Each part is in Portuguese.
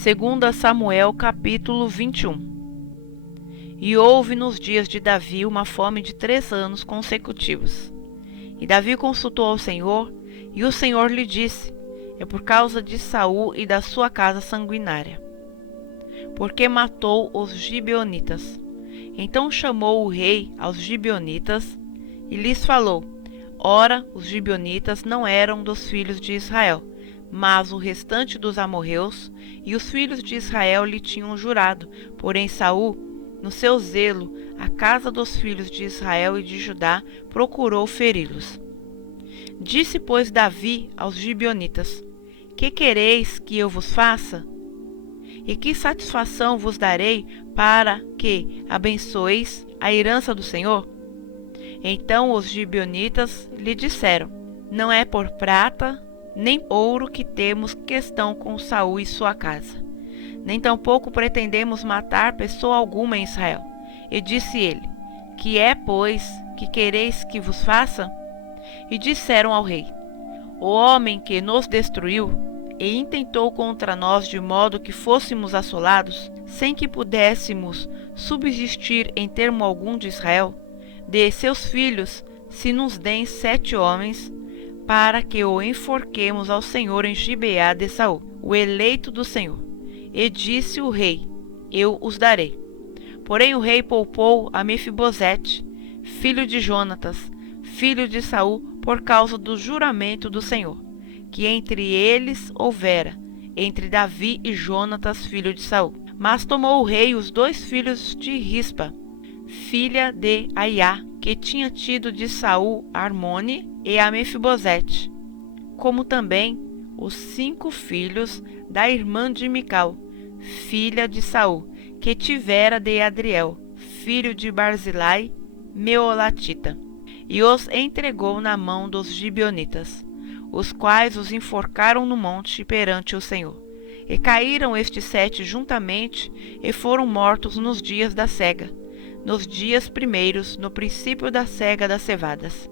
2 Samuel capítulo 21. E houve nos dias de Davi uma fome de 3 anos consecutivos. E Davi consultou ao Senhor, e o Senhor lhe disse: é por causa de Saul e da sua casa sanguinária, porque matou os gibeonitas. Então chamou o rei aos gibeonitas e lhes falou: ora, os gibeonitas não eram dos filhos de Israel, mas o restante dos amorreus, e os filhos de Israel lhe tinham jurado. Porém Saul, no seu zelo, a casa dos filhos de Israel e de Judá, procurou feri-los. Disse, pois, Davi aos gibeonitas: que quereis que eu vos faça? E que satisfação vos darei para que abençoeis a herança do Senhor? Então os gibeonitas lhe disseram: não é por prata nem ouro que temos questão com Saul e sua casa, nem tampouco pretendemos matar pessoa alguma em Israel. E disse ele: que é, pois, que quereis que vos faça? E disseram ao rei: o homem que nos destruiu e intentou contra nós de modo que fôssemos assolados, sem que pudéssemos subsistir em termo algum de Israel, de seus filhos se nos deem 7 homens, para que o enforquemos ao Senhor em Gibeá de Saul, o eleito do Senhor. E disse o rei: eu os darei. Porém o rei poupou a Mefibosete, filho de Jonatas, filho de Saul, por causa do juramento do Senhor, que entre eles houvera, entre Davi e Jonatas, filho de Saul. Mas tomou o rei os 2 filhos de Rispa, filha de Aiá, que tinha tido de Saul Armone e a Mefibosete, como também os 5 filhos da irmã de Mical, filha de Saul, que tivera de Adriel, filho de Barzilai, meolatita, e os entregou na mão dos gibeonitas, os quais os enforcaram no monte perante o Senhor. E caíram estes 7 juntamente, e foram mortos nos dias da cega, nos dias primeiros, no princípio da cega das cevadas.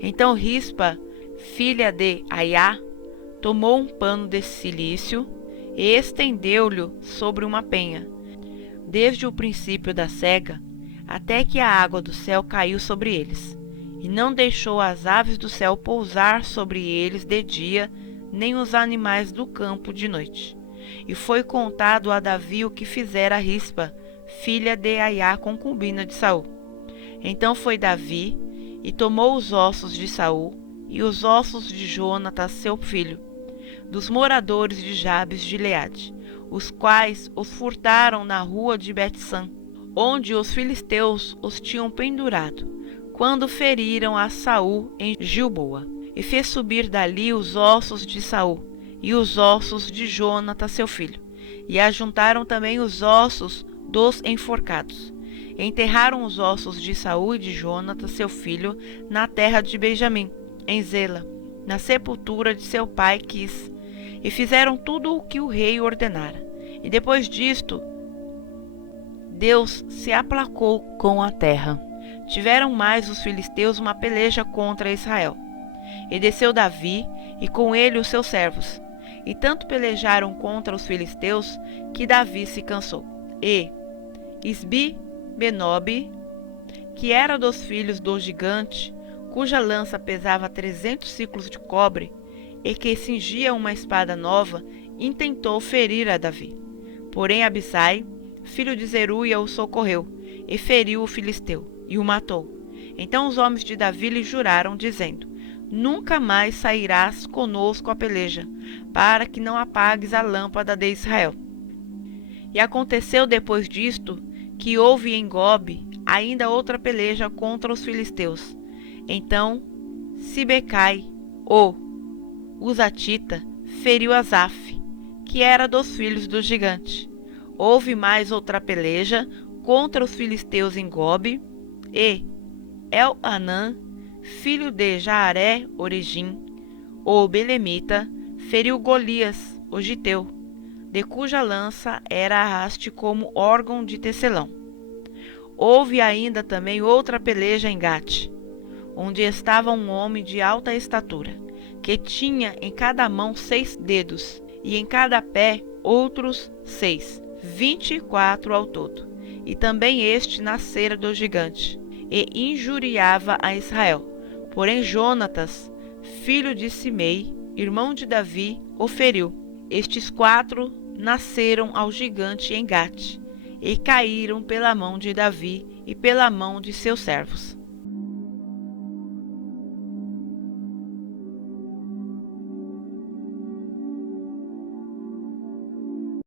Então Rispa, filha de Aiá, tomou um pano de cilício e estendeu-lhe sobre uma penha, desde o princípio da cega, até que a água do céu caiu sobre eles, e não deixou as aves do céu pousar sobre eles de dia, nem os animais do campo de noite. E foi contado a Davi o que fizera Rispa, filha de Aiá, concubina de Saul. Então foi Davi e tomou os ossos de Saul e os ossos de Jonatas, seu filho, dos moradores de Jabes de Gileade, os quais os furtaram na rua de Bet-san, onde os filisteus os tinham pendurado, quando feriram a Saul em Gilboa. E fez subir dali os ossos de Saul e os ossos de Jonatas, seu filho, e ajuntaram também os ossos dos enforcados. Enterraram os ossos de Saul e de Jonatas, seu filho, na terra de Benjamim, em Zela, na sepultura de seu pai Quis, e fizeram tudo o que o rei ordenara. E depois disto, Deus se aplacou com a terra. Tiveram mais os filisteus uma peleja contra Israel. E desceu Davi, e com ele os seus servos, e tanto pelejaram contra os filisteus, que Davi se cansou. E Isbi-Benob, que era dos filhos do gigante, cuja lança pesava 300 siclos de cobre, e que cingia uma espada nova, intentou ferir a Davi. Porém Abisai, filho de Zeruia, o socorreu, e feriu o filisteu, e o matou. Então os homens de Davi lhe juraram, dizendo: nunca mais sairás conosco a peleja, para que não apagues a lâmpada de Israel. E aconteceu depois disto, que houve em Gobe ainda outra peleja contra os filisteus. Então Sibecai, o Uzatita, feriu Asaf, que era dos filhos do gigante. Houve mais outra peleja contra os filisteus em Gobe, e El-Anã, filho de Jaaré Origim, o belemita, feriu Golias, o giteu, de cuja lança era a haste como órgão de tecelão. Houve ainda também outra peleja em Gate, onde estava um homem de alta estatura, que tinha em cada mão 6 dedos, e em cada pé outros 6, 24 ao todo. E também este nascera do gigante, e injuriava a Israel. Porém Jonatas, filho de Simei, irmão de Davi, o feriu. Estes 4 nasceram ao gigante em Gate, e caíram pela mão de Davi e pela mão de seus servos.